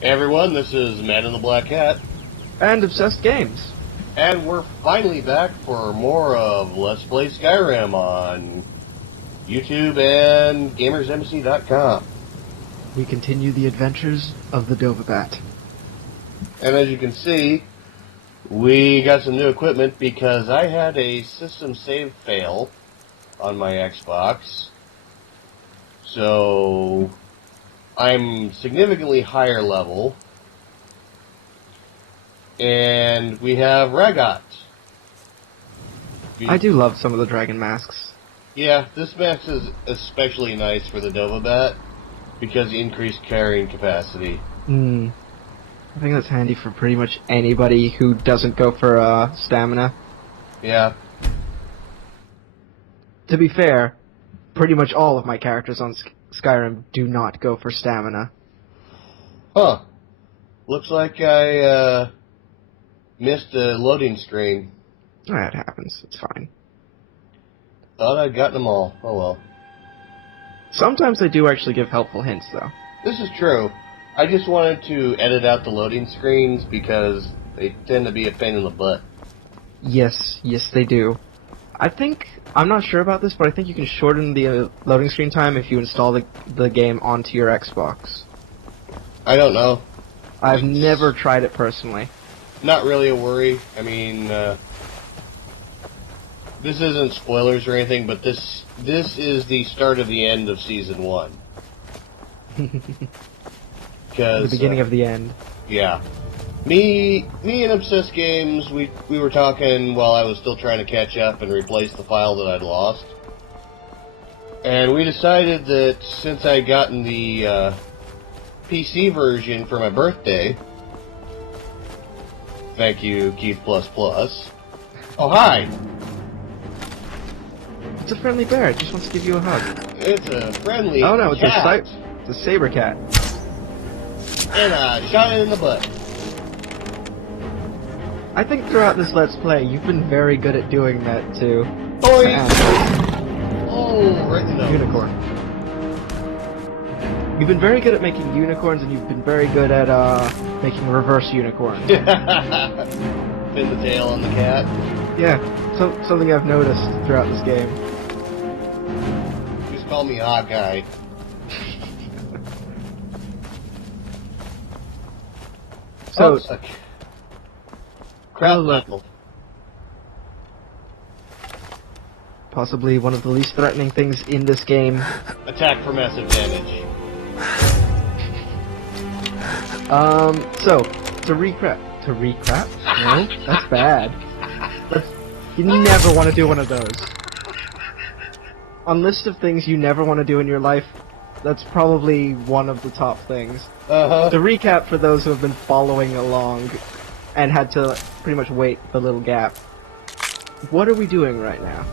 Hey everyone, this is Man in the Black Hat, And Obsessed Games. and we're finally back for more of Let's Play Skyrim on YouTube and GamersEmbassy.com. We continue the adventures of the Dovabat. And as you can see, we got some new equipment because I had a system save fail on my Xbox. So I'm significantly higher level. And we have Ragot. I do love some of the dragon masks. Yeah, this mask is especially nice for the Dovabat because increased carrying capacity. I think that's handy for pretty much anybody who doesn't go for stamina. Yeah. To be fair, pretty much all of my characters on Skyrim do not go for stamina. Huh. Looks like I missed a loading screen. That happens. It's fine. Thought I'd gotten them all. Oh well. Sometimes they do actually give helpful hints, though. This is true. I just wanted to edit out the loading screens because they tend to be a pain in the butt. Yes, they do. I'm not sure about this, but I think you can shorten the loading screen time if you install the game onto your Xbox. I don't know. I've never tried it personally. Not really a worry. I mean, this isn't spoilers or anything, but this is the start of the end of Season 1. The beginning of the end. Yeah. Me and Obsessed Games, we were talking while I was still trying to catch up and replace the file that I'd lost. And we decided that since I'd gotten the PC version for my birthday, thank you, Keith++. Oh, hi! It's a friendly bear. It just wants to give you a hug. It's a friendly Oh no, cat. It's a saber cat. And I shot it in the butt. I think throughout this Let's Play, you've been very good at doing that too. Oh, And right in the nose. unicorn. You've been very good at making unicorns, and you've been very good at making reverse unicorns. Pin the tail on the cat. Yeah, something I've noticed throughout this game. Just call me Hawkeye. So, Crowd look. level. Possibly one of the least threatening things in this game. Attack for massive damage. So, to recap? No, that's bad. You never want to do one of those. On list of things you never want to do in your life, that's probably one of the top things. Uh-huh. To recap for those who have been following along and had to pretty much wait the little gap, what are we doing right now?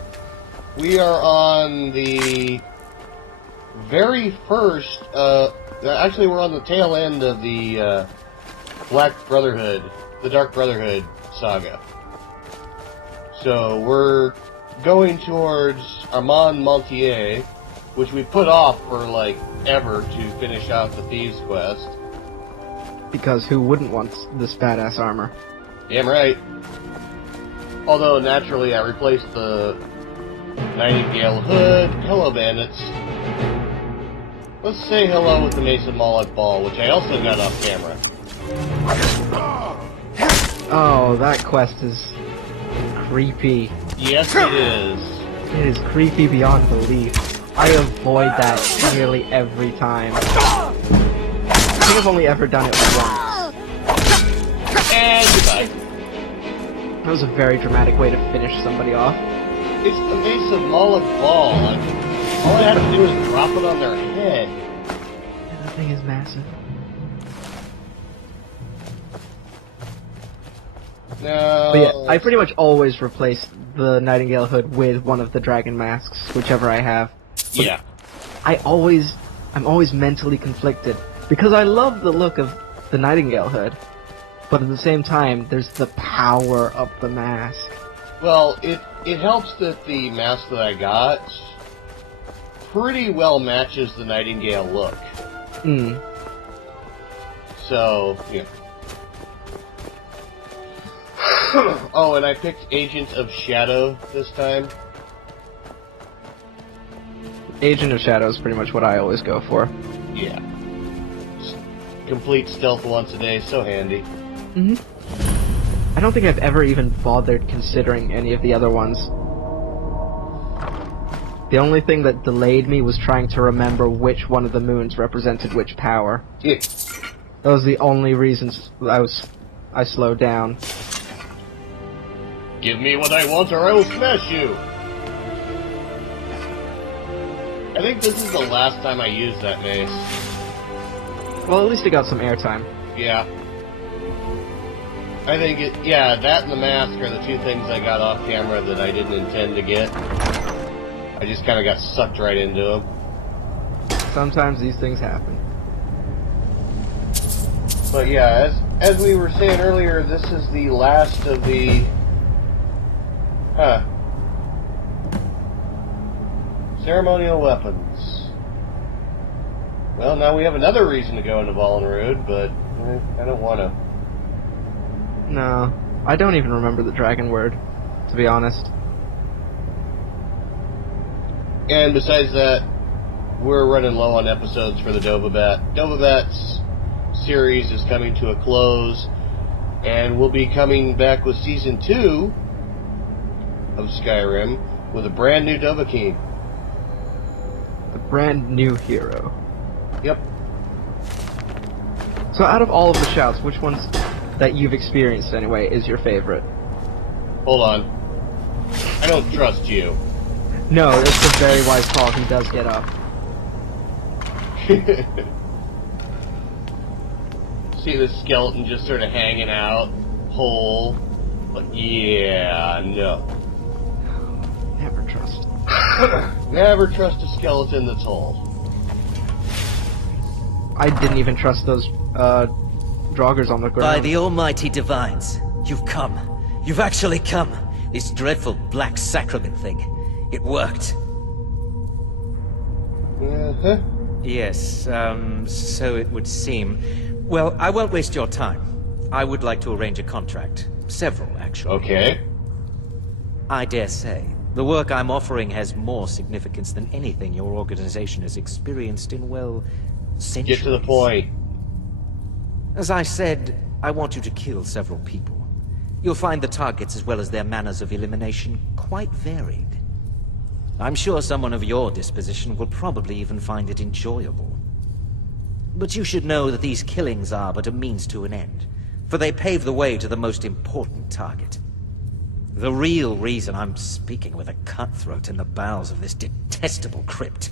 We are on the very first, actually we're on the tail end of the Black Brotherhood, the Dark Brotherhood saga. So we're going towards Armond Montere, which we put off for like ever to finish out the Thieves Quest. Because who wouldn't want this badass armor? Damn right. Although naturally I replaced the Nightingale hood. Hello, bandits. Let's say hello with the Mason Moloch ball, which I also got off camera. Oh, that quest is creepy. Yes, it is. It is creepy beyond belief. I avoid that nearly every time. I think I've only ever done it once. And goodbye. That was a very dramatic way to finish somebody off. It's the Mason Moloch ball. All I have to do is drop it on their head. Yeah, that thing is massive. No. But yeah, I pretty much always replace the Nightingale hood with one of the dragon masks, whichever I have. But yeah. I'm always mentally conflicted, because I love the look of the Nightingale hood, but at the same time, there's the power of the mask. Well, it helps that the mask that I got pretty well matches the Nightingale look. So, yeah. Oh, and I picked Agent of Shadow this time. Agent of Shadow is pretty much what I always go for. Yeah. Complete stealth once a day, so handy. Mm-hmm. I don't think I've ever even bothered considering any of the other ones. The only thing that delayed me was trying to remember which one of the moons represented which power. Yeah. That was the only reasons I slowed down. Give me what I want or I will smash you! I think this is the last time I use that mace. Well, at least it got some airtime. Yeah. I think that and the mask are the two things I got off camera that I didn't intend to get. I just kind of got sucked right into them. Sometimes these things happen. But yeah, as we were saying earlier, this is the last of the... ceremonial weapons. Well, now we have another reason to go into Vollenrood, but I don't want to. No, I don't even remember the dragon word, to be honest. And besides that, we're running low on episodes for the Dovabat. Dovabat's series is coming to a close, and we'll be coming back with Season 2 of Skyrim with a brand new Dovahkiin. A brand new hero. Yep. So out of all of the shouts, which ones that you've experienced anyway is your favorite? Hold on. I don't trust you. No, it's a very wise call. He does get up. See the skeleton just sort of hanging out, whole. But yeah, no. Never trust. Never trust a skeleton that's whole. I didn't even trust those Draugrs on the ground. By the almighty divines, you've come. You've actually come. This dreadful black sacrament thing. It worked. Uh-huh. Yes, so it would seem. Well, I won't waste your time. I would like to arrange a contract. Several, actually. Okay. I dare say, the work I'm offering has more significance than anything your organization has experienced in, well, centuries. Get to the point. As I said, I want you to kill several people. You'll find the targets as well as their manners of elimination quite varied. I'm sure someone of your disposition will probably even find it enjoyable. But you should know that these killings are but a means to an end, for they pave the way to the most important target. The real reason I'm speaking with a cutthroat in the bowels of this detestable crypt,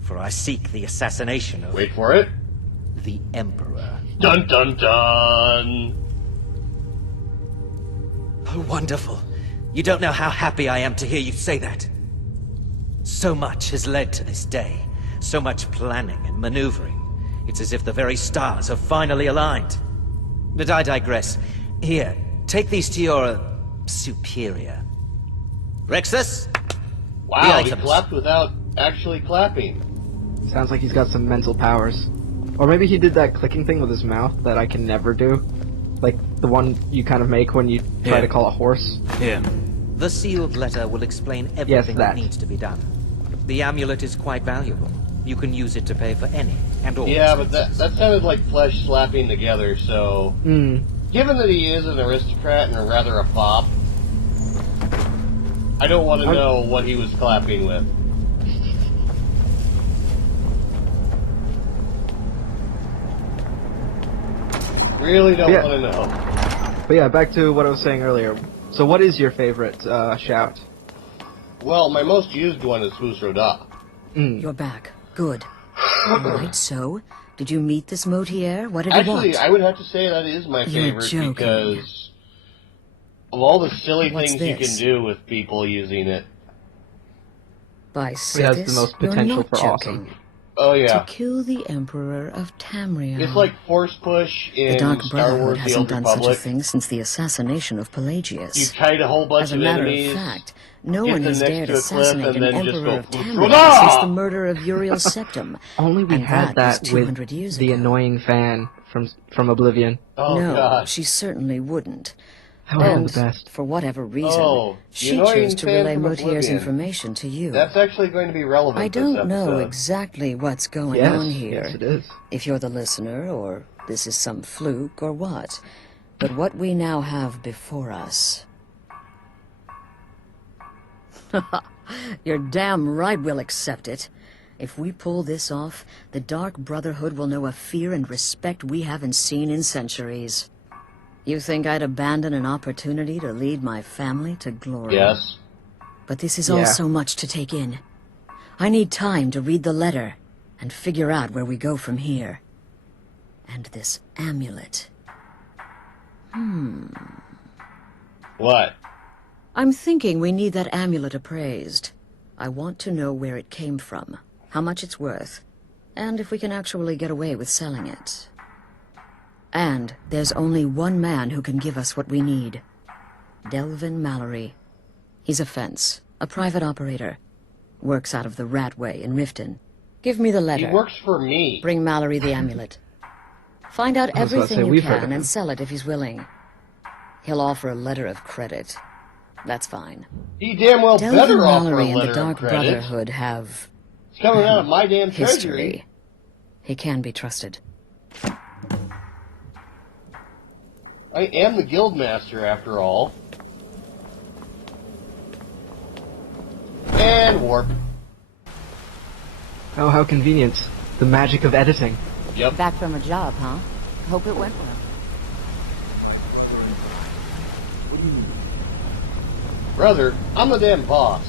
for I seek the assassination of... Wait for it. The Emperor. Dun dun dun! Oh, wonderful. You don't know how happy I am to hear you say that. So much has led to this day. So much planning and maneuvering. It's as if the very stars have finally aligned. But I digress. Here, take these to your superior. Rexus? Wow, he items. clapped without actually clapping. Sounds like he's got some mental powers. Or maybe he did that clicking thing with his mouth that I can never do. Like the one you kind of make when you try to call a horse. Here. The sealed letter will explain everything that needs to be done. The amulet is quite valuable. You can use it to pay for any and all. Yeah, but that sounded like flesh slapping together, so... Given that he is an aristocrat and rather a fop, I don't want to know what he was clapping with. Really don't want to know. But yeah, back to what I was saying earlier. So what is your favorite shout? Well, my most used one is Fus Roda. You're back. Good. Alright, so, did you meet this Montere? What did he want? Actually, I would have to say that is my You're favorite joking. because of all the silly What's things you this? can do with people using it. By It has Sithis, the most you're potential not for joking. awesome. Oh To yeah. kill the Emperor of Tamriel. It's like Force Push in the Dark Star Brotherhood Wars The hasn't Old done such a Republic. thing since the assassination of You Pelagius. kite a whole bunch As a of matter enemies. of fact, no get one them has next dared to a cliff, assassinate and an then just Emperor go, of "Fus Tamriel Roda!" since the murder of Uriel's septum. Only we And had that was that 200 with years the ago. annoying fan from Oblivion. Oh, no, God. she certainly wouldn't. That would have been And the best. for whatever reason, Oh, the she annoying chose to fan relay from Montiere's Oblivion. information to you. That's actually going to be relevant I this don't know episode. exactly what's going Yes, on here. yes, it is. If you're the listener, or this is some fluke, or what. But what we now have before us... You're damn right we'll accept it. If we pull this off, the Dark Brotherhood will know a fear and respect we haven't seen in centuries. You think I'd abandon an opportunity to lead my family to glory? Yes. But this is all Yeah. so much to take in. I need time to read the letter and figure out where we go from here. And this amulet. What? I'm thinking we need that amulet appraised. I want to know where it came from, how much it's worth, and if we can actually get away with selling it. And there's only one man who can give us what we need. Delvin Mallory. He's a fence, a private operator. Works out of the Ratway in Riften. Give me the He letter. works for me. Bring Mallory the amulet. Find out I was about to say, everything you we've heard of can him. and sell it if he's willing. He'll offer a letter of credit. That's fine. He damn well Delvin better offer a Mallory and the letter of Dark credit. Brotherhood have It's coming out of my damn treasury. history. He can be trusted. I am the guild master, after all. And warp. Oh, how convenient. The magic of editing. Yep. Back from a job, huh? Hope it went well. Brother, I'm the damn boss.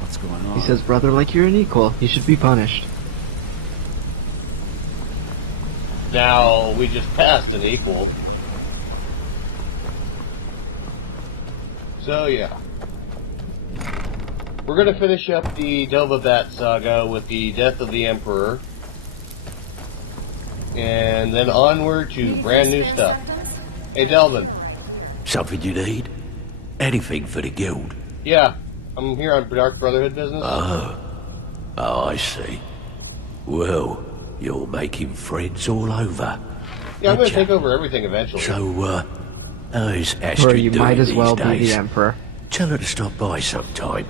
What's going He on? says, brother, like you're an equal. You should be punished. Now, we just passed an equal. So, yeah. We're gonna finish up the Dovabat saga with the death of the Emperor. And then onward to brand new stuff. Hey, Delvin. Something you need? Anything for the guild? Yeah, I'm here on Dark Brotherhood business. Oh, I see. Well, you're making friends all over. Yeah, I'm gonna Aren't take ya? over everything eventually. So, how's Or Astrid you doing might as these well be days? the Emperor. Tell her to stop by sometime.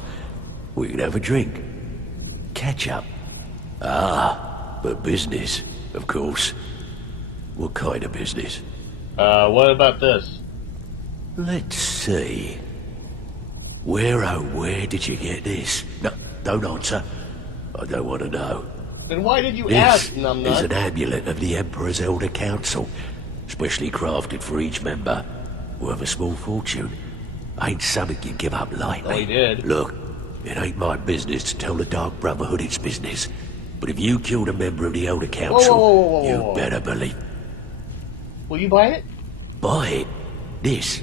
We can have a drink. Catch up. Ah, but business, of course. What kind of business? What about this? Let's see. Where did you get this? No, don't answer. I don't want to know. Then why did you This ask, is numbnut? an amulet of the Emperor's Elder Council, specially crafted for each member, worth a small fortune. Ain't something you give up lightly. Oh, he did. Look, it ain't my business to tell the Dark Brotherhood its business, but if you killed a member of the Elder Council, whoa, you whoa. better believe. Will you buy it? Buy it. This,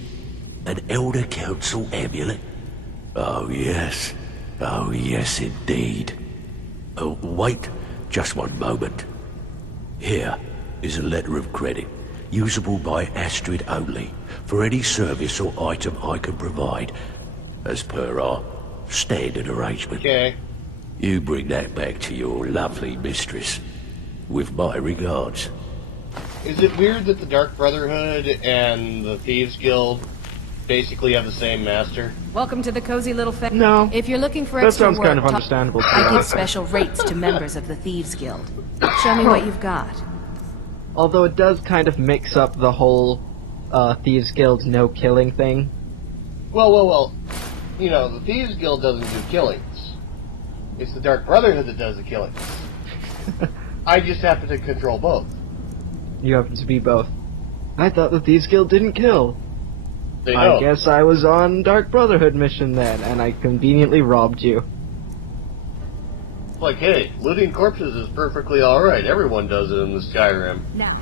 an Elder Council amulet? Oh yes indeed. Oh, wait, just one moment. Here is a letter of credit, usable by Astrid only, for any service or item I can provide, as per our standard arrangement. Okay. You bring that back to your lovely mistress, with my regards. Is it weird that the Dark Brotherhood and the Thieves Guild basically have the same master? Welcome to the cozy little No. If you're looking for That extra sounds work, kind of understandable to I me. give special rates to members of the Thieves Guild. Show me what you've got. Although it does kind of mix up the whole Thieves Guild no-killing thing. Well. You know, the Thieves Guild doesn't do killings. It's the Dark Brotherhood that does the killings. I just happen to control both. You happen to be both. I thought the Thieves Guild didn't kill. They I don't. guess I was on Dark Brotherhood mission then, and I conveniently robbed you. Like, hey, looting corpses is perfectly alright. Everyone does it in the Skyrim. Now,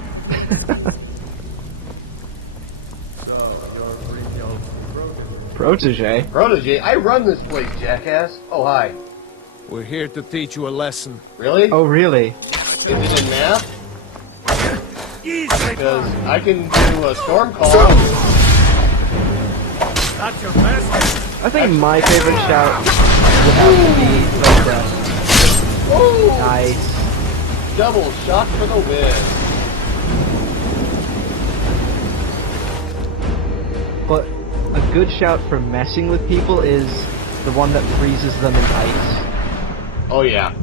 Protege? Protege, I run this place, jackass. Oh, hi. We're here to teach you a lesson. Really? Oh, really? Is it in math? Because I can do a storm call. That's your best. I think my favorite shout would have to be like that. Oh! Nice. double shot for the win. But a good shout for messing with people is the one that freezes them in ice. Oh yeah.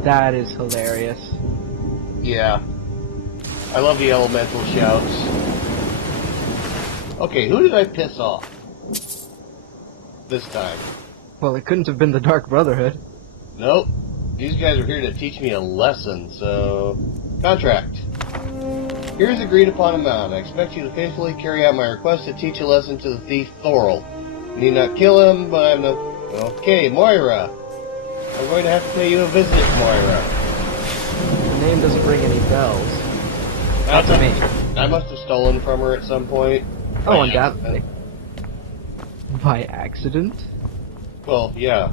That is hilarious. Yeah. I love the elemental shouts. Okay, who did I piss off? This time. Well, it couldn't have been the Dark Brotherhood. Nope. These guys are here to teach me a lesson, so... Contract. Here's agreed upon amount. I expect you to faithfully carry out my request to teach a lesson to the thief Thorol. You need not kill him, but I'm no... Okay, Moira. I'm going to have to pay you a visit, Moira. The name doesn't ring any bells. Not to me. I must have stolen from her at some point. Oh, undoubtedly. By accident? Well, yeah.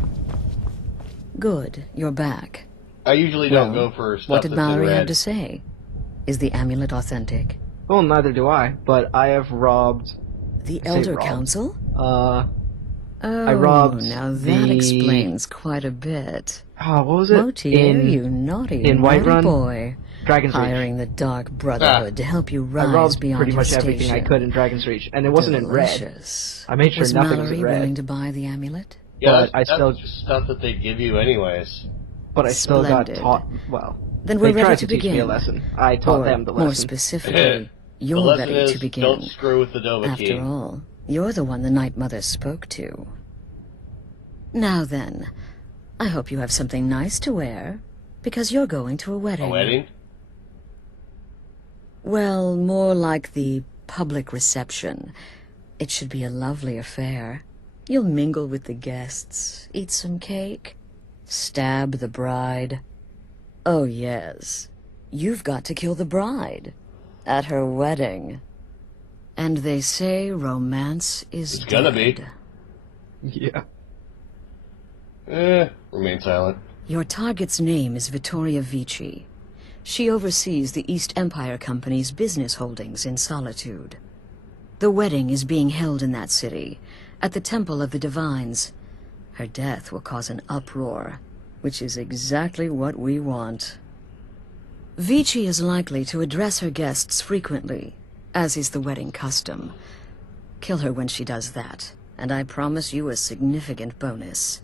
Good, you're back. I usually don't go for stuff What did that's in Mallory red. have to say? Is the amulet authentic? Well, neither do I, but I have robbed... The I say Elder robbed. Council? Oh, I robbed now that the- explains quite a bit. what was it? Montere, you naughty, in naughty Whiterun? boy. Dragon's Reach. Hiring the Dark Brotherhood to help you I rise robbed beyond pretty your much station. everything I could in Dragon's Reach, and it wasn't in red. Delicious. I made sure was nothing Mallory was in red. willing to buy the amulet? Yeah, But that's, I still- that's just stuff that they give you anyways. But I still got Splendid. taught... Well, Then they we're ready tried to to teach me a begin. lesson. I taught Or, them the more lesson. specifically, The you're lesson ready is, to begin. don't screw with the After Dovahkiin. all, you're the one the Night Mother spoke to. Now then, I hope you have something nice to wear, because you're going to a wedding. A wedding? Well, more like the public reception. It should be a lovely affair. You'll mingle with the guests, eat some cake, stab the bride. Oh yes, you've got to kill the bride at her wedding. And they say romance is It's gonna be. dead. Yeah. Remain silent. Your target's name is Vittoria Vici. She oversees the East Empire Company's business holdings in Solitude. The wedding is being held in that city, at the Temple of the Divines. Her death will cause an uproar, which is exactly what we want. Vici is likely to address her guests frequently, as is the wedding custom. Kill her when she does that, and I promise you a significant bonus.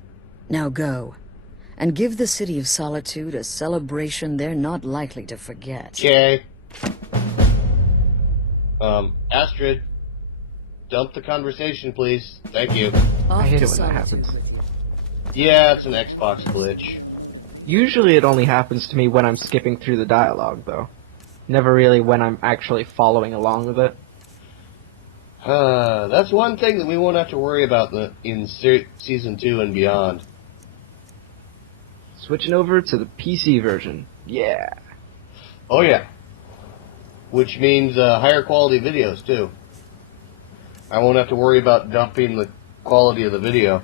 Now go, and give the City of Solitude a celebration they're not likely to forget. Okay. Astrid, dump the conversation, please. Thank you. Off I hate to it when that Solitude happens. with you. Yeah, it's an Xbox glitch. Usually it only happens to me when I'm skipping through the dialogue, though. Never really when I'm actually following along with it. That's one thing that we won't have to worry about in Season 2 and beyond. Switching over to the PC version. Yeah. Oh yeah. Which means higher quality videos, too. I won't have to worry about dumping the quality of the video.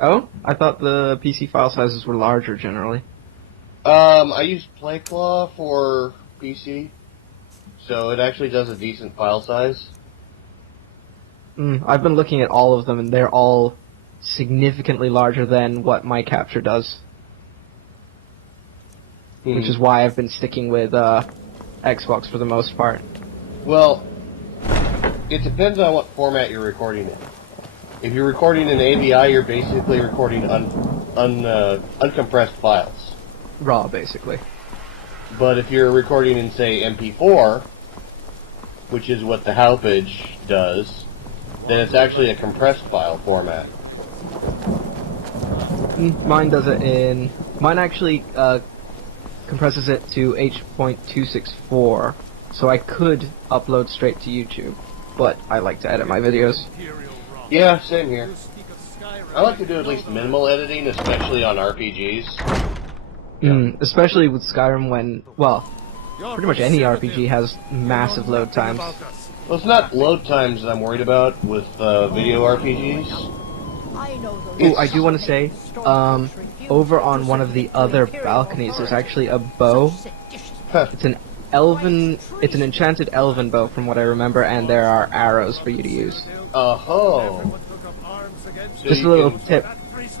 Oh? I thought the PC file sizes were larger generally. I used PlayClaw for PC, so it actually does a decent file size. I've been looking at all of them, and they're all significantly larger than what my capture does. Which is why I've been sticking with Xbox for the most part. Well, it depends on what format you're recording in. If you're recording in AVI, you're basically recording uncompressed files. Raw, basically. But if you're recording in, say, MP4, which is what the Halpage does, then it's actually a compressed file format. Mine does it in... Mine actually compresses it to H.264, so I could upload straight to YouTube, but I like to edit my videos. Yeah, same here. I like to do at least minimal editing, especially on RPGs. Especially with Skyrim when, well, pretty much any RPG has massive load times. Well, it's not load times that I'm worried about with video RPGs. Ooh, I do want to say, over on one of the other balconies, there's actually a bow. It's an enchanted elven bow from what I remember, and there are arrows for you to use. Oh. Just a little tip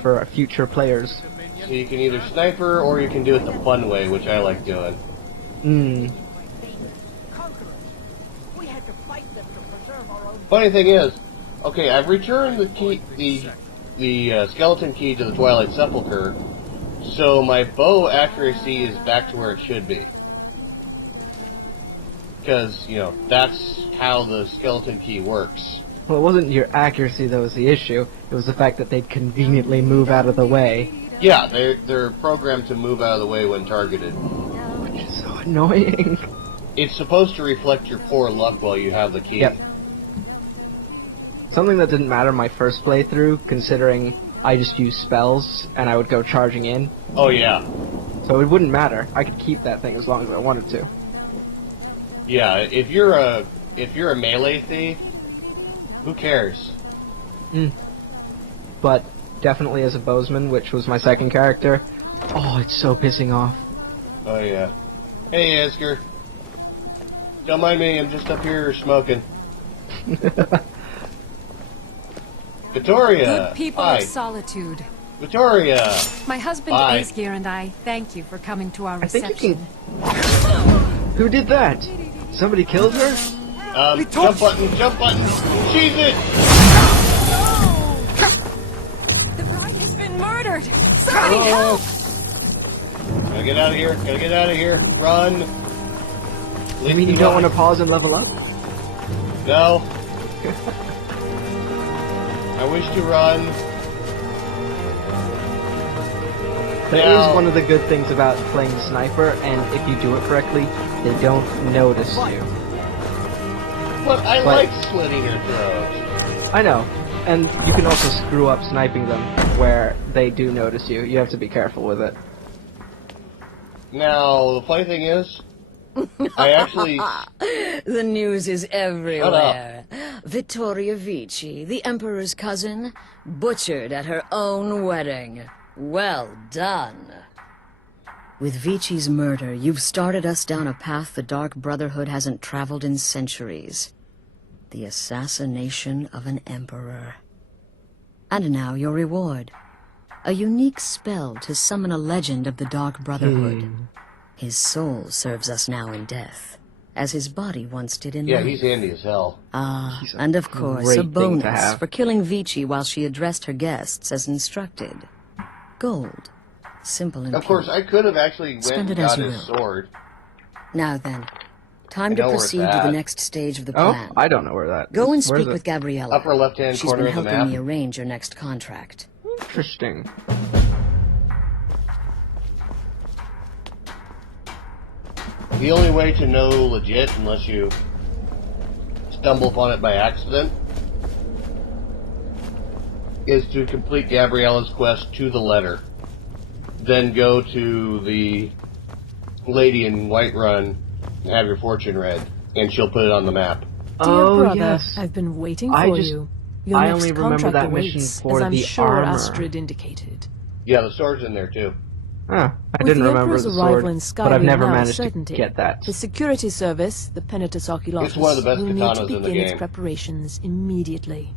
for future players. So So you can either sniper or you can do it the fun way, which I like doing. Funny thing is, okay, I've returned the key, the skeleton key to the Twilight Sepulchre, so my bow accuracy is back to where it should be. Because, you know, that's how the skeleton key works. Well, it wasn't your accuracy that was the issue. It was the fact that they'd conveniently move out of the way. Yeah, they're programmed to move out of the way when targeted. Which is so annoying. It's supposed to reflect your poor luck while you have the key. Yep. Something that didn't matter my first playthrough, considering I just used spells and I would go charging in. Oh yeah. So it wouldn't matter. I could keep that thing as long as I wanted to. Yeah, if you're a melee thief, who cares? But definitely as a bowsman, which was my second character, oh, it's so pissing off. Oh yeah. Hey, Esker. Don't mind me, I'm just up here smoking. Victoria! Good people Hi. of Solitude. Victoria! My husband Hi. Aesgeir and I thank you for coming to our I think reception. you can... Who did that? Somebody killed her? Jump button! She's it! The bride has been murdered! Somebody help! Gotta get out of here! Run! You mean you don't want to pause and level up? No. I wish to run. That Now- is one of the good things about playing sniper, and if you do it correctly, they don't notice you. But I like slitting your throat. I know, and you can also screw up sniping them where they do notice you. You have to be careful with it. Now, the funny thing is, I actually... The news is everywhere. Vittoria Vici, the Emperor's cousin, butchered at her own wedding. Well done. With Vici's murder, you've started us down a path the Dark Brotherhood hasn't traveled in centuries. The assassination of an emperor. And now your reward. A unique spell to summon a legend of the Dark Brotherhood. His soul serves us now in death, as his body once did in Yeah, life. he's handy as hell. And of course, great a thing to bonus have. for killing Vici while she addressed her guests as instructed. Gold. Simple and Of course, I could have actually went Spend and it as got you his will. sword. Now then, time I to know where proceed it's to the at. next stage of the Oh, plan. I don't know where that Go and is. Where's speak with it? Gabriella. Upper left-hand She's corner been of the helping map. me arrange your next contract. Interesting. The only way to know legit, unless you stumble upon it by accident, is to complete Gabriella's quest to the letter. Then go to the lady in Whiterun and have your fortune read, and she'll put it on the map. Dear Oh, brother, yes. I've been waiting I for just- you. Your I next only remember contract that awaits, mission for as I'm the sure armor. Astrid indicated. Yeah, the sword's in there too. Huh, I With didn't the remember Emperor's the arrival sword, in Skyrim but I've never now a managed to certainty, get that. the security service, the Penitus Oculatus, It's one of the best will need to katanas in the begin its game. preparations immediately.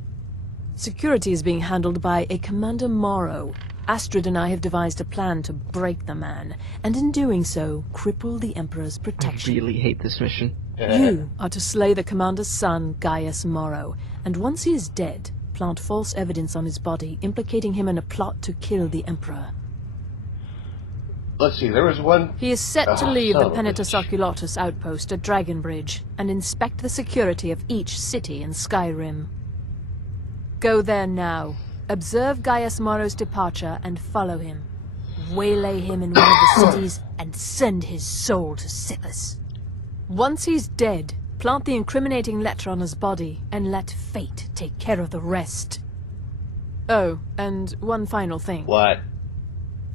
Security is being handled by a Commander Morrow. Astrid and I have devised a plan to break the man, and in doing so, cripple the Emperor's I protection. really hate this mission. You are to slay the Commander's son, Gaius Morrow, and once he is dead, plant false evidence on his body, implicating him in a plot to kill the Emperor. Let's see, there was one... He is set to Ah, leave son the of a Penitus bitch. Oculatus outpost at Dragonbridge and inspect the security of each city in Skyrim. Go there now. Observe Gaius Morrow's departure and follow him. Waylay him in one of the cities and send his soul to Sithis. Once he's dead, plant the incriminating letter on his body and let fate take care of the rest. Oh, and one final thing. What?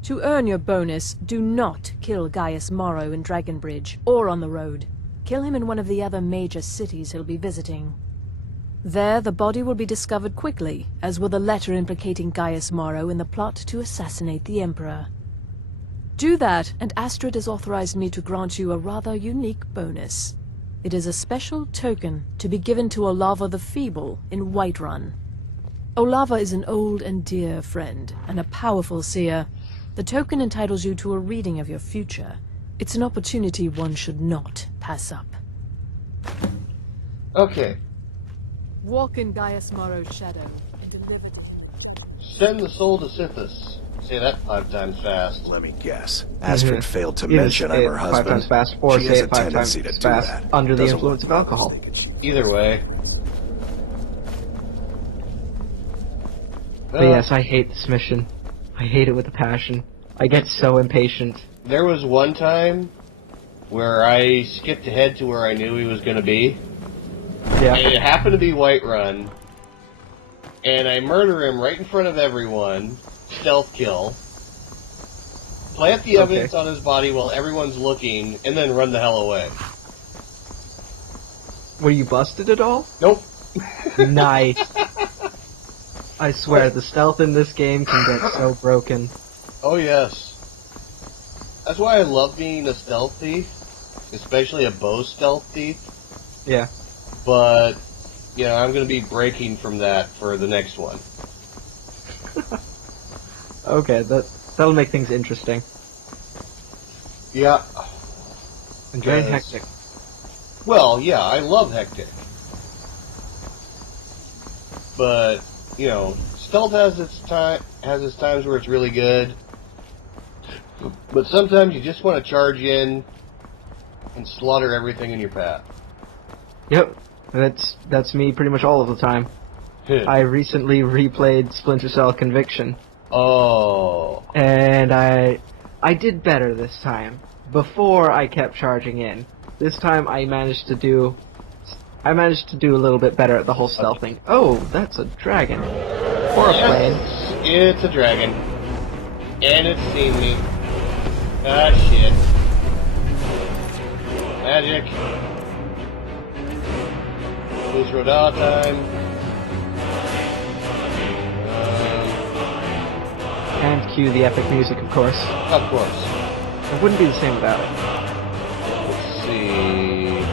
To earn your bonus, do not kill Gaius Morrow in Dragonbridge or on the road. Kill him in one of the other major cities he'll be visiting. There, the body will be discovered quickly, as will the letter implicating Gaius Morrow in the plot to assassinate the Emperor. Do that, and Astrid has authorized me to grant you a rather unique bonus. It is a special token to be given to Olava the Feeble in Whiterun. Olava is an old and dear friend, and a powerful seer. The token entitles you to a reading of your future. It's an opportunity one should not pass up. Okay. Walk in Gaius Morrow's shadow and deliver to... Send the soul to Sithis. Say that 5 times fast. Let me guess. Astrid failed to Either mention say I'm it her 5 husband. times fast, or She say has it a 5 times tendency to do fast that. under the Doesn't influence of look like I was alcohol. thinking she- Either way. But yes, I hate this mission. I hate it with a passion. I get so impatient. There was one time where I skipped ahead to where I knew he was going to be. Yeah. And it happened to be Whiterun. And I murder him right in front of everyone. Stealth kill. Plant the evidence on his body while everyone's looking, and then run the hell away. Were you busted at all? Nope. Nice. I swear, the stealth in this game can get so broken. Oh, yes. That's why I love being a stealth thief. Especially a bow stealth thief. Yeah. But, you know, I'm going to be breaking from that for the next one. Okay, that'll make things interesting. Yeah. And very Yes. hectic. Well, yeah, I love hectic. But, you know, stealth has its times where it's really good. But sometimes you just want to charge in and slaughter everything in your path. Yep. That's me pretty much all of the time. I recently replayed Splinter Cell Conviction. Oh. And I did better this time. Before I kept charging in. This time I managed to do a little bit better at the whole stealth thing. Oh, that's a dragon. Or a plane. It's a dragon. And it's seen me. Ah, shit. Magic. Boost Rodar time. And cue the epic music, of course. Of course. It wouldn't be the same without it. Let's see.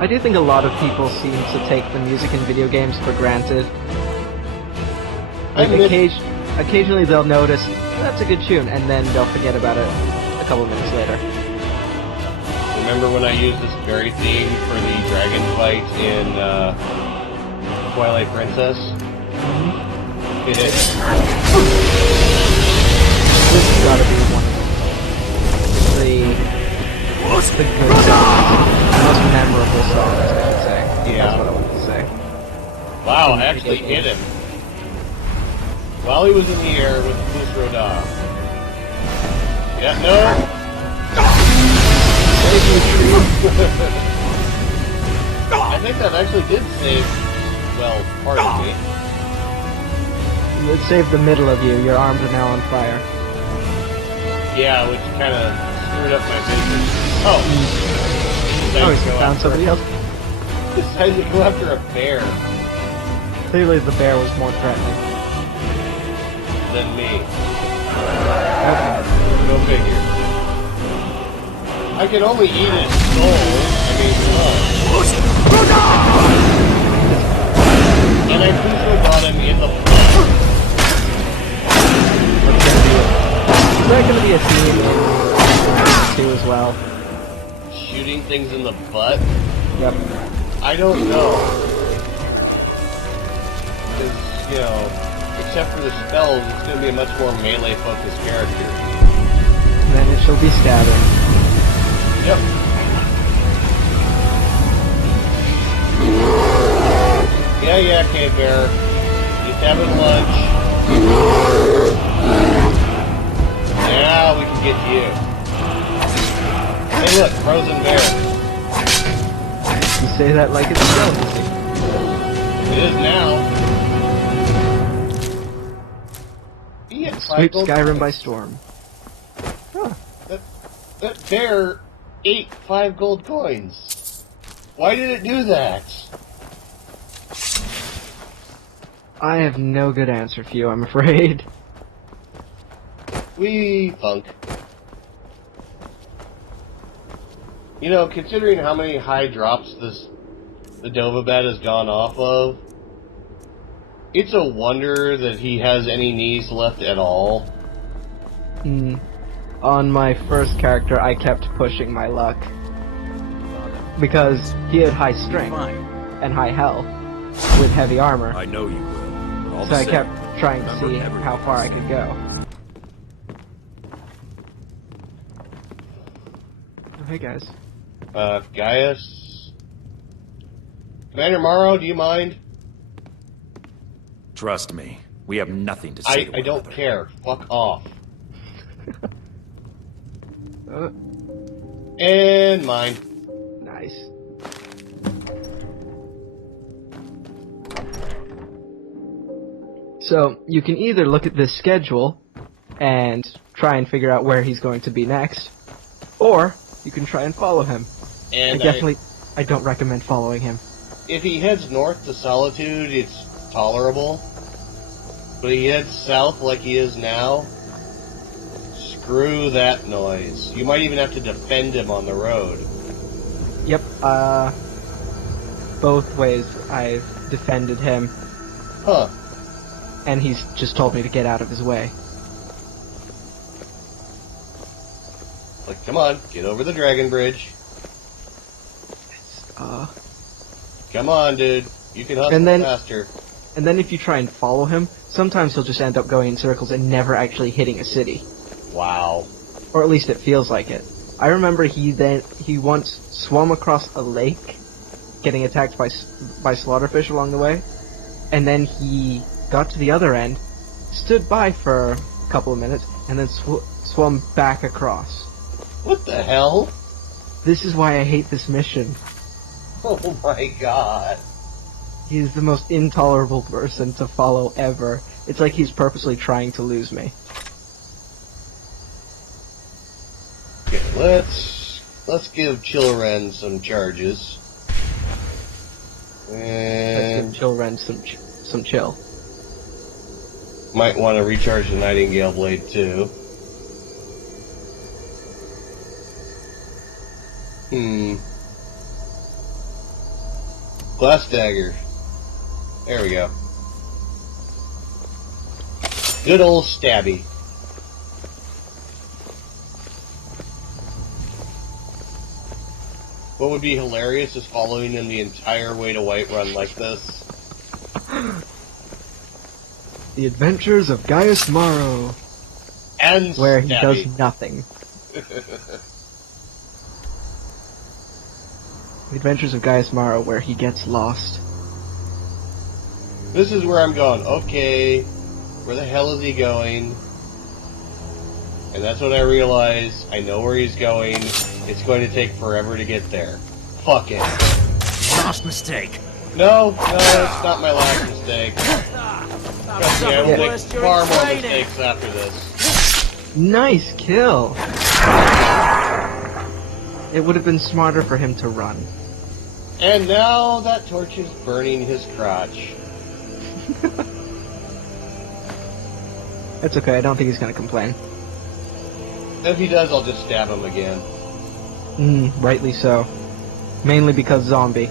I do think a lot of people seem to take the music in video games for granted. Like, occasionally they'll notice, that's a good tune, and then they'll forget about it a couple minutes later. Remember when I used this very theme for the dragon fight in Twilight Princess? It is. This has got to be one of the good songs. The most memorable songs, I should say. Yeah. That's what I wanted to say. Wow, I actually hit him. While he was in the air with Boost Rodar. Yeah, no! I think that actually did save, well, part of me. It saved the middle of you. Your arms are now on fire. Yeah, which kind of screwed up my vision. Oh! Oh, he's found somebody else. Decided to go after a bear Clearly the bear was more threatening. than me. Okay. Go figure. I can only eat his soul. I mean, and I Boost got him in the butt. Is there going to be a scene in 2 as well? Shooting things in the butt? Yep. I don't know. Because, you know, except for the spells, it's going to be a much more melee-focused character. And then it shall be stabbing. Yep. Yeah, Cave Bear. Just having lunch. Now we can get to you. Hey look, frozen bear. You say that like it's a delicacy. It is now. He hit 5 Sweep gold Skyrim coins. by storm. Huh. That bear ate 5 gold coins. Why did it do that? I have no good answer for you, I'm afraid. We funk. You know, considering how many high drops the Dovabat has gone off of, it's a wonder that he has any knees left at all. On my first character, I kept pushing my luck. Because he had high strength and high health with heavy armor. I know you will. But all So the I same, kept trying to see remember how far I could go. Oh, hey guys. Gaius? Commander Morrow, do you mind? Trust me, we have nothing to say to I one don't another. care. Fuck off. Uh, And mine. nice. So, you can either look at this schedule and try and figure out where he's going to be next, or you can try and follow him. And I don't recommend following him. if he heads north to Solitude, it's tolerable. But if he heads south like he is now, screw that noise. You might even have to defend him on the road. Yep, both ways I've defended him, Huh. and he's just told me to get out of his way. Like, come on, get over the dragon bridge. Come on, dude. You can hustle And then- faster. And then if you try and follow him, sometimes he'll just end up going in circles and never actually hitting a city. Wow. Or at least it feels like it. I remember he once swam across a lake, getting attacked by slaughterfish along the way, and then he got to the other end, stood by for a couple of minutes, and then swam back across. What the hell? This is why I hate this mission. Oh my god. He is the most intolerable person to follow ever. It's like he's purposely trying to lose me. Okay, let's give Chilren some charges. Let's And give Chilren some chill. might want to recharge the Nightingale Blade too. Glass Dagger. There we go. Good old stabby. What would be hilarious is following him the entire way to Whiterun like this. The Adventures of Gaius Morrow, And where he stabby. does nothing. The Adventures of Gaius Morrow, where he gets lost. This is where I'm going. Okay, where the hell is he going? And that's when I realize I know where he's going. It's going to take forever to get there. Fuck it. Last mistake. No, it's not my last mistake. Trust me, I will make far more mistakes after this. Nice kill! It would have been smarter for him to run. And now that torch is burning his crotch. It's okay, I don't think he's gonna complain. If he does, I'll just stab him again. Rightly so. Mainly because zombie.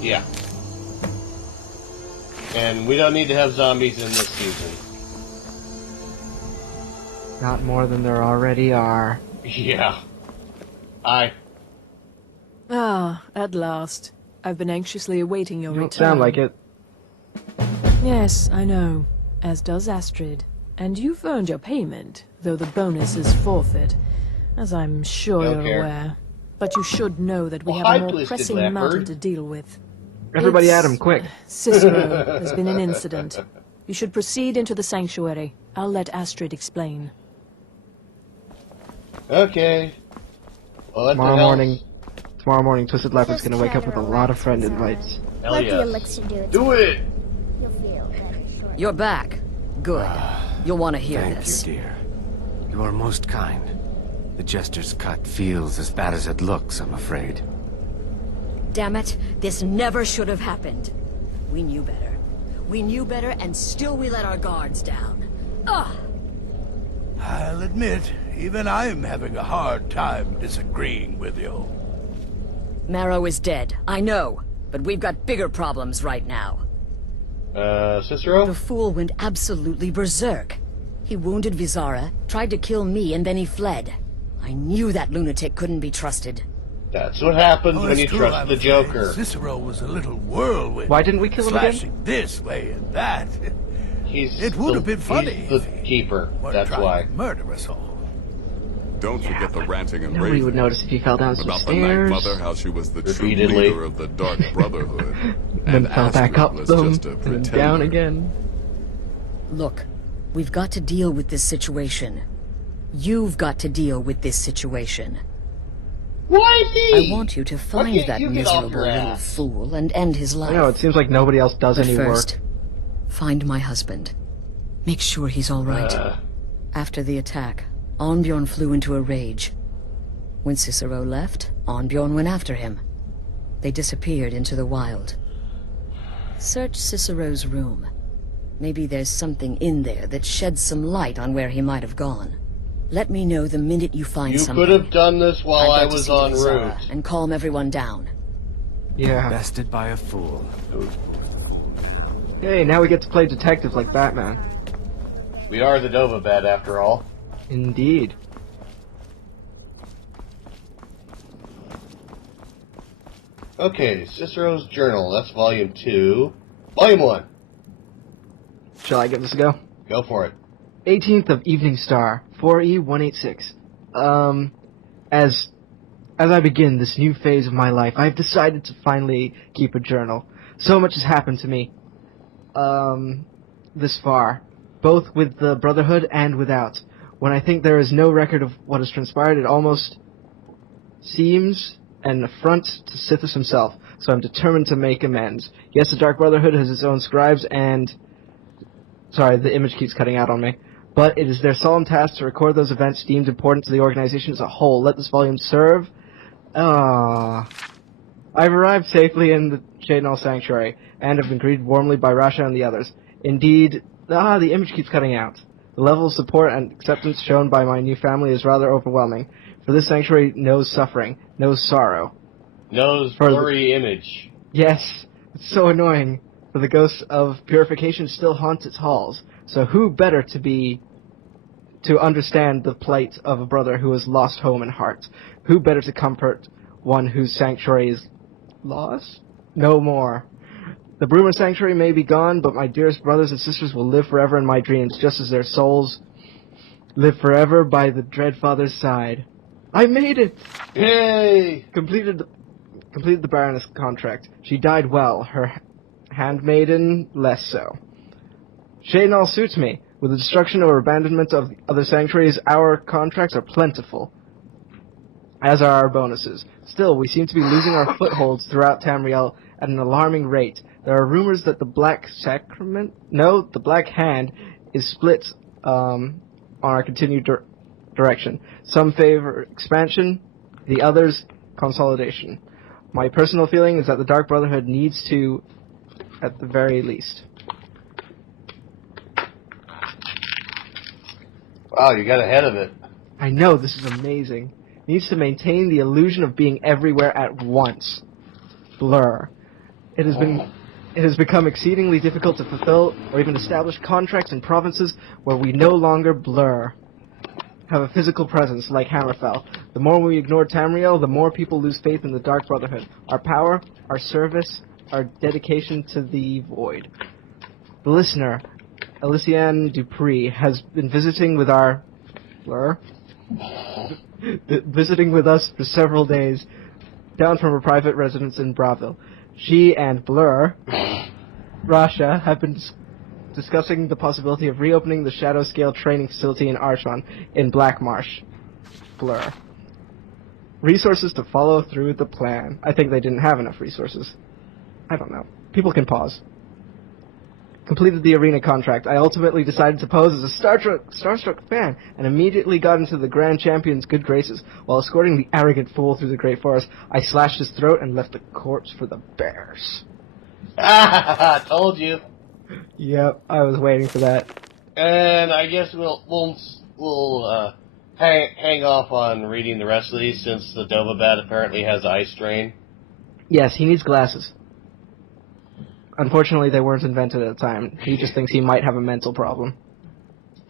Yeah. And we don't need to have zombies in this season. Not more than there already are. Yeah. Ah, at last. I've been anxiously awaiting your You return. don't sound like it. Yes, I know. As does Astrid. And you've earned your payment, though the bonus is forfeit, as I'm sure Don't you're care. aware. But you should know that we Well, have a more high-twisted pressing leopard. matter to deal with. Everybody It's- at him, quick. Cicero, there's been an incident. You should proceed into the sanctuary. I'll let Astrid explain. Okay. Well, what the Tomorrow hell's- morning, Twisted Leopard's gonna wake up with a lot of friend invites. Hell Let the yes. elixir do it. Do it! You'll feel better shortly. You're back. Good. You'll want to hear Thank this. you, dear. You are most kind. The jester's cut feels as bad as it looks, I'm afraid. Damn it, this never should have happened. We knew better. We knew better, and still we let our guards down. Ugh! I'll admit, even I'm having a hard time disagreeing with you. Marrow is dead, I know, but we've got bigger problems right now. Cicero? The fool went absolutely berserk. He wounded Vizara, tried to kill me, and then he fled. I knew that lunatic couldn't be trusted. That's what happens when it's you true, trust I'm the afraid. Joker. Cicero was a little whirlwind. Why didn't we kill him again? Slashing this way and that. He's It would have been funny He's if the he keeper. were That's trying why. to murder us all. Don't forget the ranting and Nobody raving would notice if he fell down some about the Night stairs. Mother, how she was the true Repeatedly. leader of the Dark Brotherhood, Then and fell back Astrid up was them, just a and then pretender. down again. Look, we've got to deal with this situation. You've got to deal with this situation. Why me? I want you to Why find can't that you get off miserable your little ass? fool and end his life. I know, it seems like nobody else does But any first, work. find my husband. Make sure he's all right. After the attack, Arnbjorn flew into a rage. When Cicero left, Arnbjorn went after him. They disappeared into the wild. Search Cicero's room. Maybe there's something in there that sheds some light on where he might have gone. Let me know the minute you find You something. could have done this while I'd I like to was see en Vizara route. and calm everyone down. Yeah. Bested by a fool. Hey, now we get to play detective like Batman. We are the Dova Bat after all. Indeed. Okay, Cicero's Journal. That's volume 2. Volume 1. Shall I give this a go? Go for it. 18th of Evening Star, 4E186. As I begin this new phase of my life, I've decided to finally keep a journal. So much has happened to me, this far, both with the Brotherhood and without. When I think there is no record of what has transpired, it almost seems an affront to Sithis himself, so I'm determined to make amends. Yes, the Dark Brotherhood has its own scribes and... Sorry, the image keeps cutting out on me. But it is their solemn task to record those events deemed important to the organization as a whole. Let this volume serve. I've arrived safely in the Shadenall Sanctuary, and have been greeted warmly by Rasha and the others. Indeed, the image keeps cutting out. The level of support and acceptance shown by my new family is rather overwhelming, for this sanctuary knows suffering, knows sorrow. Knows blurry image. Yes, it's so annoying, for the ghosts of purification still haunt its halls, so who better to understand the plight of a brother who has lost home and heart? Who better to comfort one whose sanctuary is lost? No more. The Broomer Sanctuary may be gone, but my dearest brothers and sisters will live forever in my dreams, just as their souls live forever by the Dread Father's side. I made it! Yay! Completed the Baroness contract. She died well, her handmaiden less so. Shadenall suits me. With the destruction or abandonment of other sanctuaries, our contracts are plentiful, as are our bonuses. Still, we seem to be losing our footholds throughout Tamriel at an alarming rate. There are rumors that the Black Hand is split on our continued direction. Some favor expansion, the others consolidation. My personal feeling is that the Dark Brotherhood needs to, at the very least. Wow, you got ahead of it. I know, this is amazing. Needs to maintain the illusion of being everywhere at once. Blur. It has become exceedingly difficult to fulfill or even establish contracts in provinces where we no longer have a physical presence like Hammerfell. The more we ignore Tamriel, the more people lose faith in the Dark Brotherhood. Our power, our service, our dedication to the Void. The listener, Elysian Dupree, has been visiting with us for several days, down from her private residence in Bravil. She and Blur, Rasha, have been discussing the possibility of reopening the Shadow Scale training facility in Archon in Black Marsh. Blur. Resources to follow through the plan. I think they didn't have enough resources. I don't know. People can pause. Completed the arena contract. I ultimately decided to pose as a starstruck fan and immediately got into the Grand Champion's good graces. While escorting the arrogant fool through the Great Forest, I slashed his throat and left the corpse for the bears. Told you. Yep, I was waiting for that. And I guess we'll hang off on reading the rest of these since the Dova Bat apparently has eye strain. Yes, he needs glasses. Unfortunately, they weren't invented at the time. He just thinks he might have a mental problem.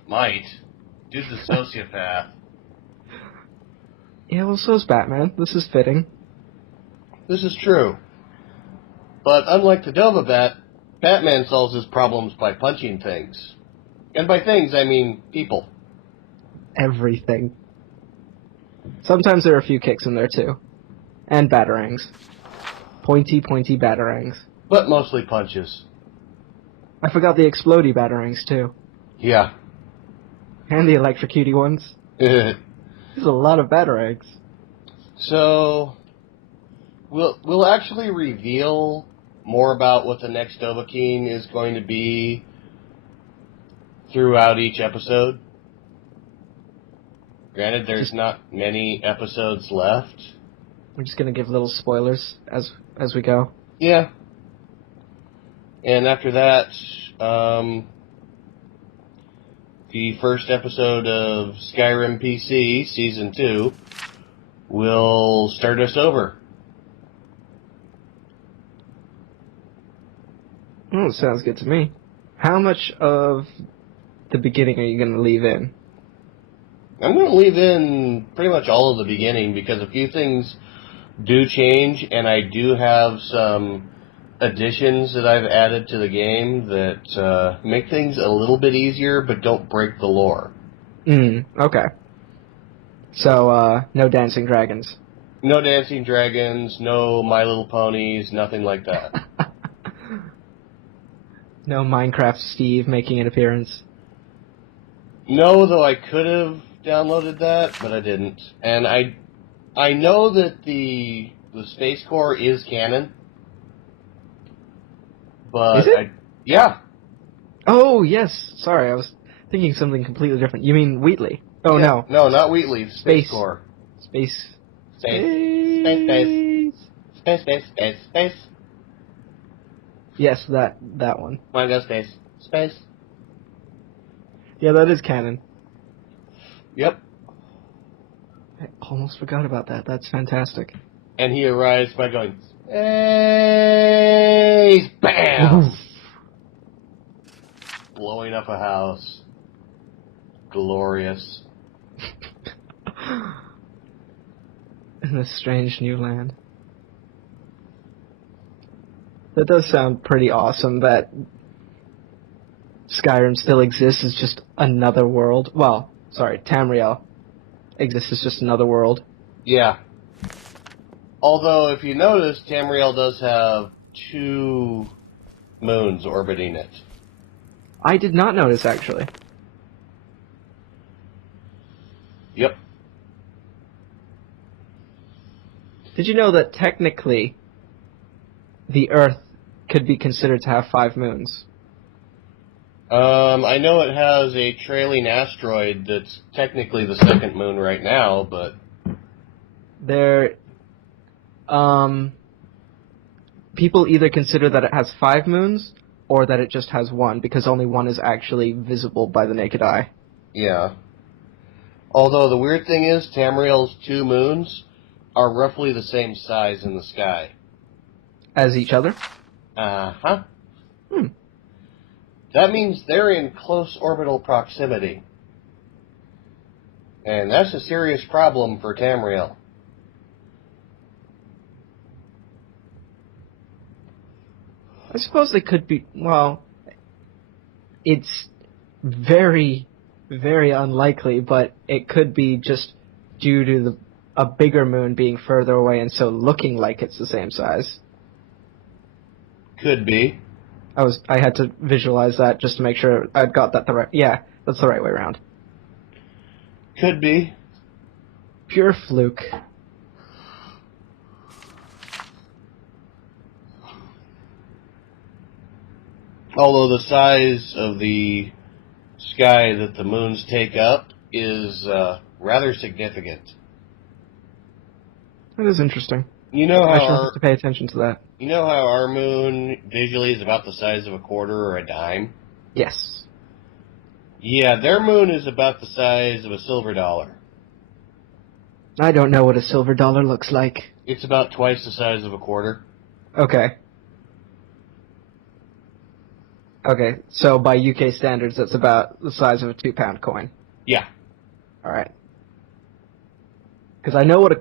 Might. Dude's a sociopath. Yeah, well, so's Batman. This is fitting. This is true. But unlike the Dova Bat, Batman solves his problems by punching things. And by things, I mean people. Everything. Sometimes there are a few kicks in there, too. And batarangs. Pointy, pointy batarangs. But mostly punches. I forgot the explodey batarangs, too. Yeah. And the electrocutey ones. There's a lot of batarangs. So, we'll actually reveal more about what the next Dovahkiin is going to be throughout each episode. Granted, there's not many episodes left. We're just gonna give little spoilers as we go. Yeah. And after that, the first episode of Skyrim PC, Season 2, will start us over. Oh, sounds good to me. How much of the beginning are you gonna leave in? I'm going to leave in pretty much all of the beginning because a few things do change, and I do have some additions that I've added to the game that make things a little bit easier but don't break the lore. Okay. So, no dancing dragons. No dancing dragons, no My Little Ponies, nothing like that. No Minecraft Steve making an appearance. No, though I could have downloaded that, but I didn't. And I know that the Space Corps is canon. But is it? Yeah. Oh, yes. Sorry, I was thinking something completely different. You mean Wheatley? Oh, yeah. no. No, not Wheatley. Space Corps. Space. Space. Yes, that one. Wanna go space. Space. Yeah, that is canon. Yep. I almost forgot about that. That's fantastic. And he arrives by going, space! Bam! Blowing up a house. Glorious. In this strange new land. That does sound pretty awesome that Skyrim still exists as just another world. Well, sorry, Tamriel exists as just another world. Yeah. Although, if you notice, Tamriel does have 2 moons orbiting it. I did not notice, actually. Yep. Did you know that technically the Earth could be considered to have 5 moons? I know it has a trailing asteroid that's technically the second moon right now, but... People either consider that it has 5 moons, or that it just has 1, because only 1 is actually visible by the naked eye. Yeah. Although the weird thing is, Tamriel's 2 moons are roughly the same size in the sky. As each other? Uh-huh. That means they're in close orbital proximity. And that's a serious problem for Tamriel. I suppose they could be, well, it's very, very unlikely, but it could be just due to a bigger moon being further away and so looking like it's the same size. Could be. I had to visualize that just to make sure I'd got that the right... Yeah, that's the right way around. Could be. Pure fluke. Although the size of the sky that the moons take up is rather significant. That is interesting. You know how I shall have to pay attention to that. You know how our moon visually is about the size of a quarter or a dime? Yes. Yeah, their moon is about the size of a silver dollar. I don't know what a silver dollar looks like. It's about twice the size of a quarter. Okay. Okay, so by UK standards, that's about the size of a 2-pound coin. Yeah. All right. Because I know what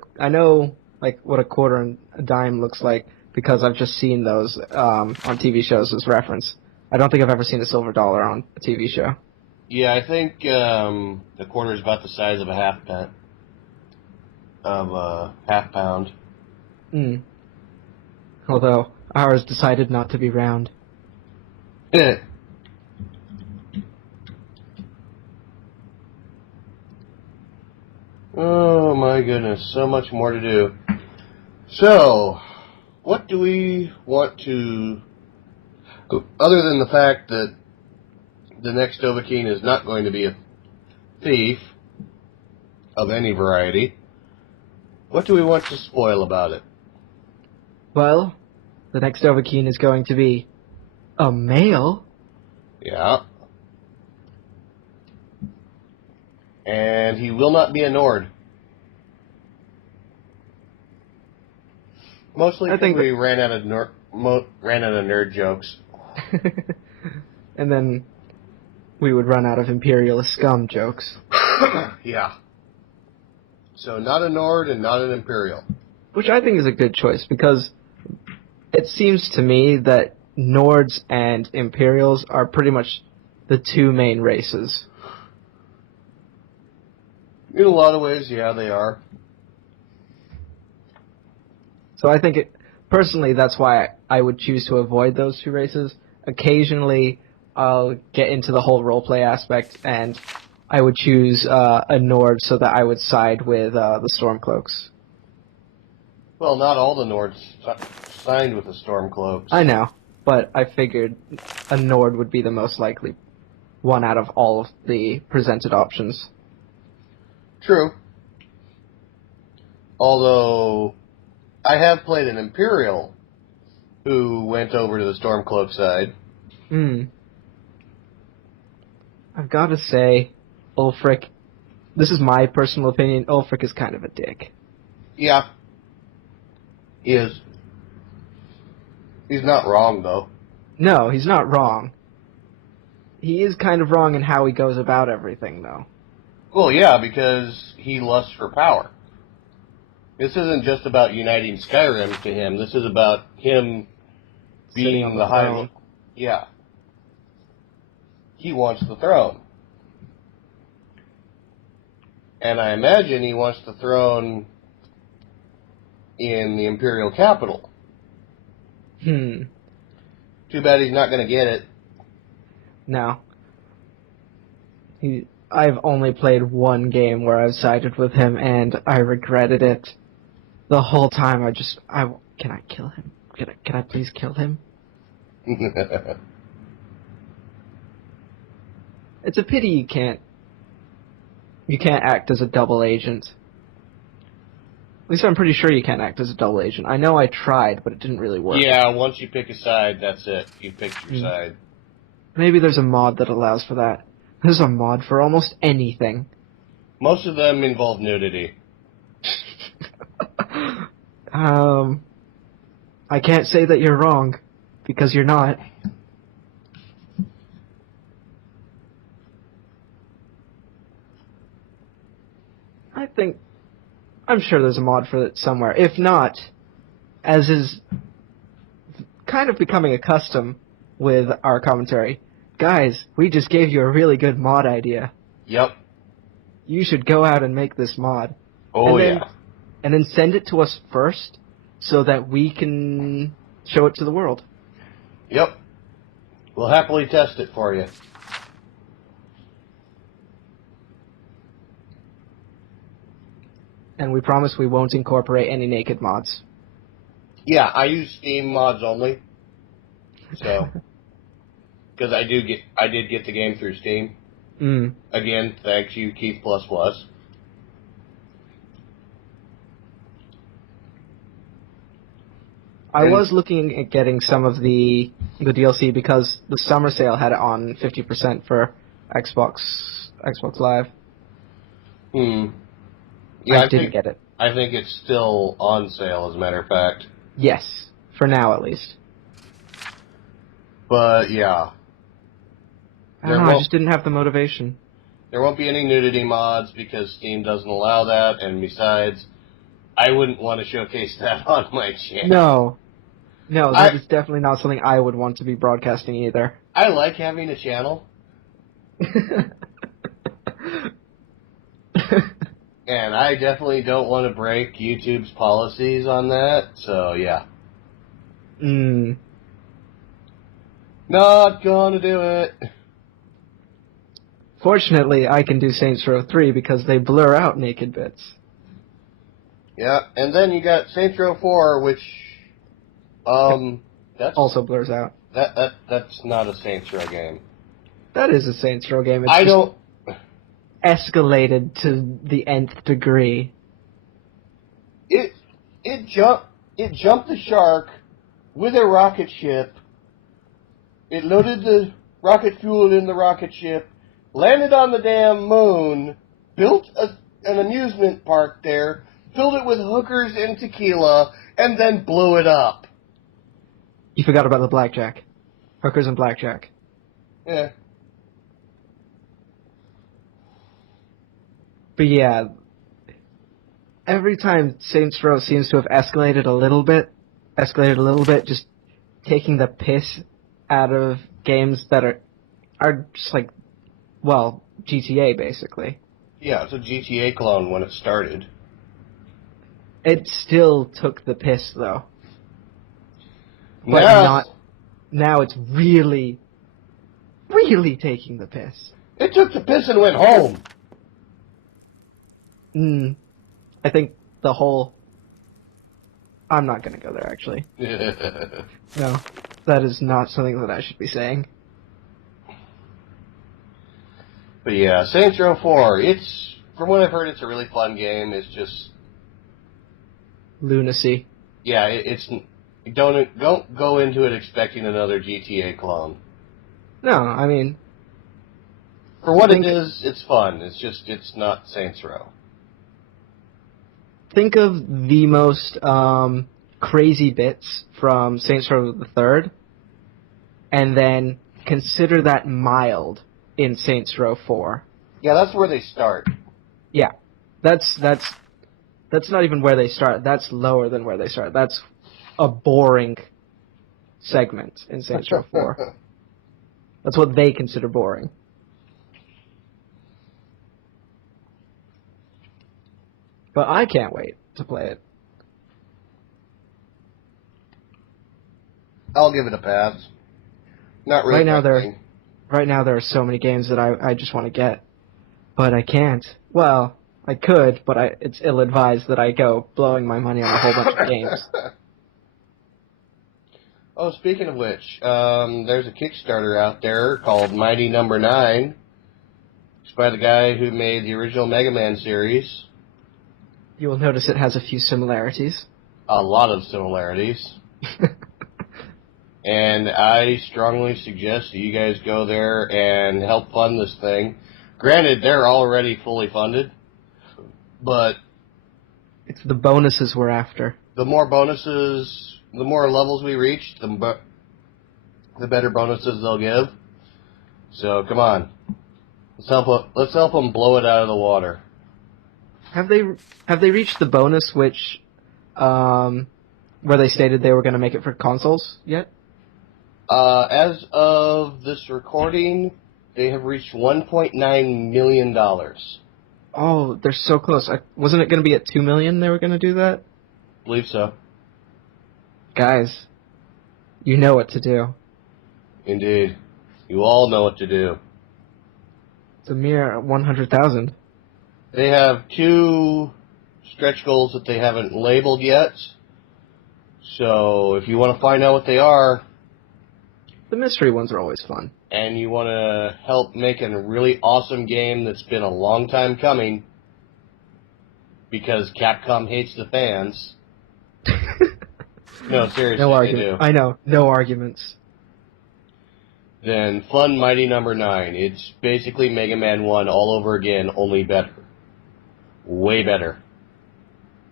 a quarter and a dime looks like because I've just seen those on TV shows as reference. I don't think I've ever seen a silver dollar on a TV show. Yeah, I think the quarter is about the size of a half pound. Hmm. Although ours decided not to be round. Oh my goodness, so much more to do. So, what do we want to... Other than the fact that the next Dovahkiin is not going to be a thief of any variety, what do we want to spoil about it? Well, the next Dovahkiin is going to be a male. Yeah. And he will not be a Nord. Mostly I think we ran out of nerd jokes. And then we would run out of imperialist scum jokes. Yeah. So not a Nord and not an Imperial. Which I think is a good choice, because it seems to me that Nords and Imperials are pretty much the two main races. In a lot of ways, yeah, they are. So I think, personally, that's why I would choose to avoid those two races. Occasionally, I'll get into the whole roleplay aspect, and I would choose a Nord so that I would side with the Stormcloaks. Well, not all the Nords signed with the Stormcloaks. I know, but I figured a Nord would be the most likely one out of all of the presented options. True. Although, I have played an Imperial who went over to the Stormcloak side. I've got to say, Ulfric, this is my personal opinion, Ulfric is kind of a dick. Yeah. He is. He's not wrong, though. No, he's not wrong. He is kind of wrong in how he goes about everything, though. Well, yeah, because he lusts for power. This isn't just about uniting Skyrim to him. This is about him being on the high... Yeah. He wants the throne. And I imagine he wants the throne in the Imperial capital. Too bad he's not going to get it. No. I've only played one game where I've sided with him, and I regretted it. The whole time can I kill him? Can I please kill him? It's a pity you can't act as a double agent. At least I'm pretty sure you can't act as a double agent. I know I tried, but it didn't really work. Yeah, once you pick a side, that's it. You picked your side. Maybe there's a mod that allows for that. There's a mod for almost anything. Most of them involve nudity. I can't say that you're wrong, because you're not. I'm sure there's a mod for it somewhere. If not, as is kind of becoming a custom with our commentary, guys, we just gave you a really good mod idea. Yep. You should go out and make this mod. Oh, and then send it to us first, so that we can show it to the world. Yep. We'll happily test it for you. And we promise we won't incorporate any naked mods. Yeah, I use Steam mods only. So, because I did get the game through Steam. Again, thanks you, Keith++. I was looking at getting some of the DLC because the summer sale had it on 50% for Xbox Live. Yeah, I didn't get it. I think it's still on sale, as a matter of fact. Yes, for now at least. But, yeah. I just didn't have the motivation. There won't be any nudity mods because Steam doesn't allow that, and besides, I wouldn't want to showcase that on my channel. No, that is definitely not something I would want to be broadcasting either. I like having a channel. And I definitely don't want to break YouTube's policies on that, so yeah. Not gonna do it. Fortunately, I can do Saints Row 3 because they blur out naked bits. Yeah, and then you got Saints Row 4, which, that's also blurs out. That's not a Saints Row game. That is a Saints Row game. It's escalated to the nth degree. It jumped the shark with a rocket ship. It loaded the rocket fuel in the rocket ship, landed on the damn moon, built an amusement park there, filled it with hookers and tequila, and then blew it up. You forgot about the blackjack. Hookers and blackjack. Yeah. But yeah, every time Saints Row seems to have escalated a little bit, just taking the piss out of games that are just like, well, GTA basically. Yeah, it's a GTA clone when it started. It still took the piss though. But now it's really, really taking the piss. It took the piss and went home. I think the whole... I'm not going to go there, actually. No, that is not something that I should be saying. But yeah, Saints Row 4, from what I've heard, it's a really fun game. It's just... lunacy. Yeah, don't go into it expecting another GTA clone. No, I mean... For what it is, it's fun. It's not Saints Row. Think of the most crazy bits from Saints Row the Third, and then consider that mild in Saints Row 4. Yeah, that's where they start. Yeah, that's not even where they start. That's lower than where they start. That's a boring segment in Saints Row 4. That's what they consider boring. But I can't wait to play it. I'll give it a pass. Not really. Right now there are so many games that I just want to get, but I can't. Well, I could, but it's ill-advised that I go blowing my money on a whole bunch of games. Oh, speaking of which, there's a Kickstarter out there called Mighty Number 9. It's by the guy who made the original Mega Man series. You will notice it has a few similarities. A lot of similarities. And I strongly suggest that you guys go there and help fund this thing. Granted, they're already fully funded, but... it's the bonuses we're after. The more bonuses, the more levels we reach, the better bonuses they'll give. So, come on. Let's help them blow it out of the water. Have they reached the bonus where they stated they were going to make it for consoles yet? As of this recording, they have reached $1.9 million. Oh, they're so close. Wasn't it going to be at $2 million they were going to do that? Believe so. Guys, you know what to do. Indeed. You all know what to do. It's a mere 100,000. They have 2 stretch goals that they haven't labeled yet. So, if you want to find out what they are... the mystery ones are always fun. And you want to help make a really awesome game that's been a long time coming, because Capcom hates the fans. No, seriously, no argument. they do. I know, no arguments. Then fund Mighty Number 9. It's basically Mega Man 1 all over again, only better. Way better.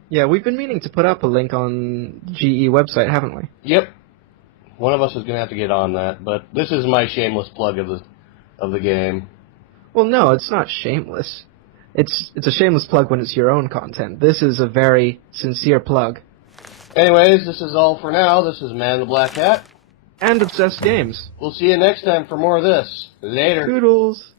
Yeah, we've been meaning to put up a link on GE website, haven't we? Yep. One of us is going to have to get on that, but this is my shameless plug of of the game. Well, no, it's not shameless. It's a shameless plug when it's your own content. This is a very sincere plug. Anyways, this is all for now. This is Man in the Black Hat. And Obsessed Games. We'll see you next time for more of this. Later. Toodles.